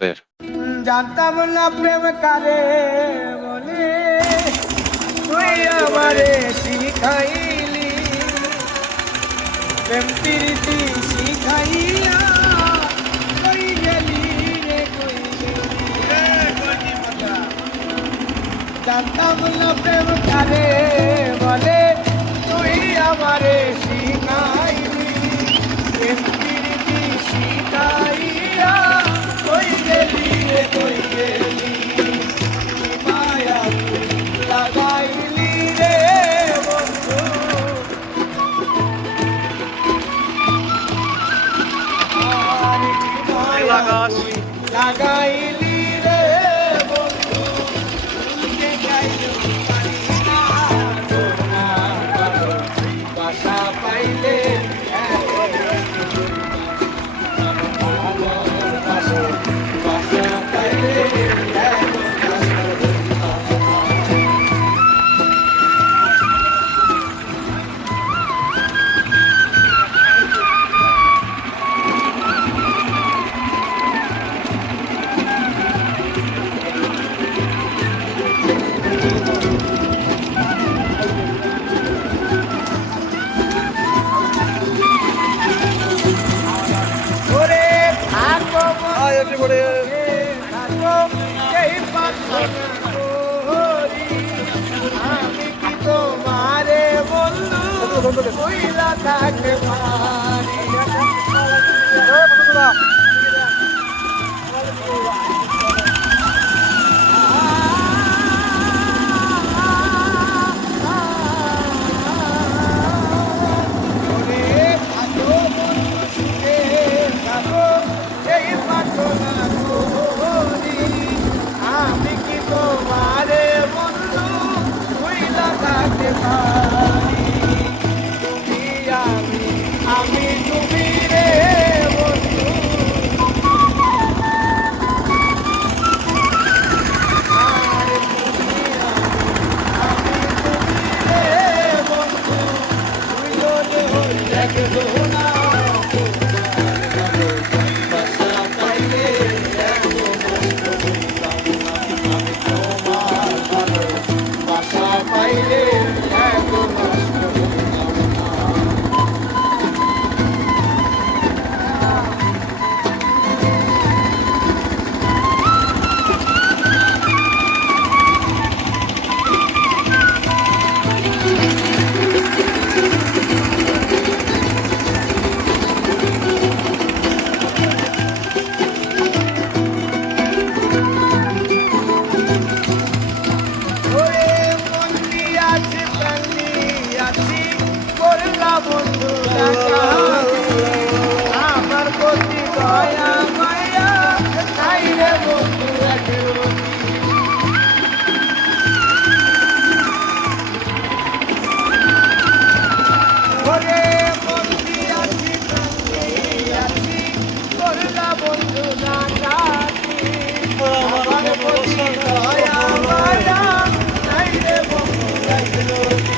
বের। জানতাম না প্রেম কারে বলে, তুই আমারে শিখাইলি প্রেম প্রীতি শিখাইয়া, কই গেলি রে কই গেলি। জানতাম না প্রেম কারে বলে, তুই আমারে শিখাইলি প্রেম প্রীতি শিখাইয়া, কই গেলি রে কই গেলি। মায়া লাগাইলি রে বন্ধু, আর কি মায়া লাগাইলি রে বন্ধু, ভুলতে যাইও পারি না তোমার বাসা পাইলে বাসা পাইলে। ওরে থাকো বন্ধু, থাকো এই পাথর করি, আমি কি তোমারে বন্ধু কইলা থাকতে পারি। ওরে থাকো বন্ধু সুখে থাকো এই প্রার্থনা করি, আমি কি তোমারে বন্ধু কইলা থাকতে পারি। তুমি আমি তুমি রে বন্ধু, আর তুমি আমি তুমি রে বন্ধু, তুইও রে দেখবো না বাসা পাইলে আমি তোমার ভালো বাসা পাইলে এত নষ্ট হইলাম না। ওরে মন দিয়াছি প্রাণ দিয়াছি, করলা বন্ধু ডাকাতি, আমার প্রতি দয়া মায়া নাই রে বন্ধু একরতি। ওরে মন দিয়াছি প্রাণ দিয়াছি, করলা বন্ধু ডাকাতি, আমার প্রতি দয়া মায়া নাই রে বন্ধু একরতি।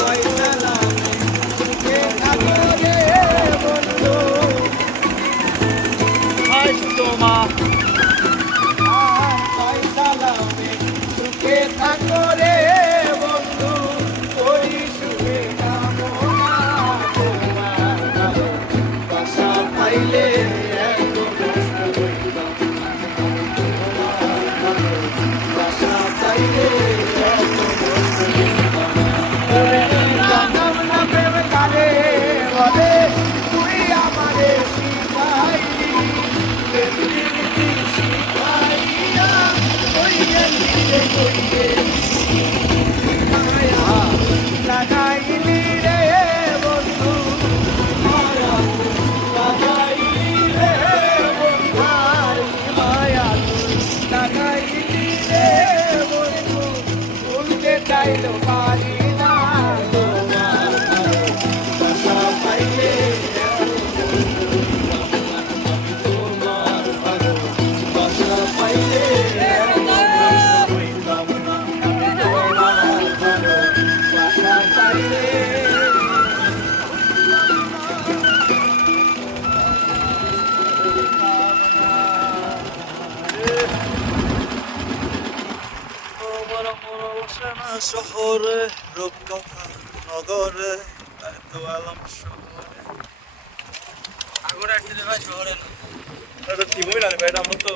পয়সা লাগে সুখে থাকো রে বন্ধু, আর পয়সা লাগে সুখে থাকো রে বন্ধু, ওই সুখে কামনা তোমার ভালো বাসা পাইলে এত কষ্ট হইলাম না। তোমার ভালো বাসা পাইলে এত কষ্ট হইলাম না। ওরে জানতাম না প্রেম কারে বলে, তুই আমারে শিখাইলি প্রেম প্রীতি শিখাইয়া, কই গেলি রে কই গেলি। মায়া লাগাইলি রে বন্ধু, মায়া লাগাইলি রে বন্ধু, আর কি মায়া লাগাইলি রে বন্ধু, ভুলতে চাইলো পারি না তোমার ভালো বাসা পাইলে তোমার ভালো বাসা পাইলে এত কষ্ট হইলাম না। না শহরে রূপকথা নগরে তাই তো এলাম শহরে আগরে আসছিল ভাই শহরে না এটা ঠিকই না ভাই এটা আমরা তো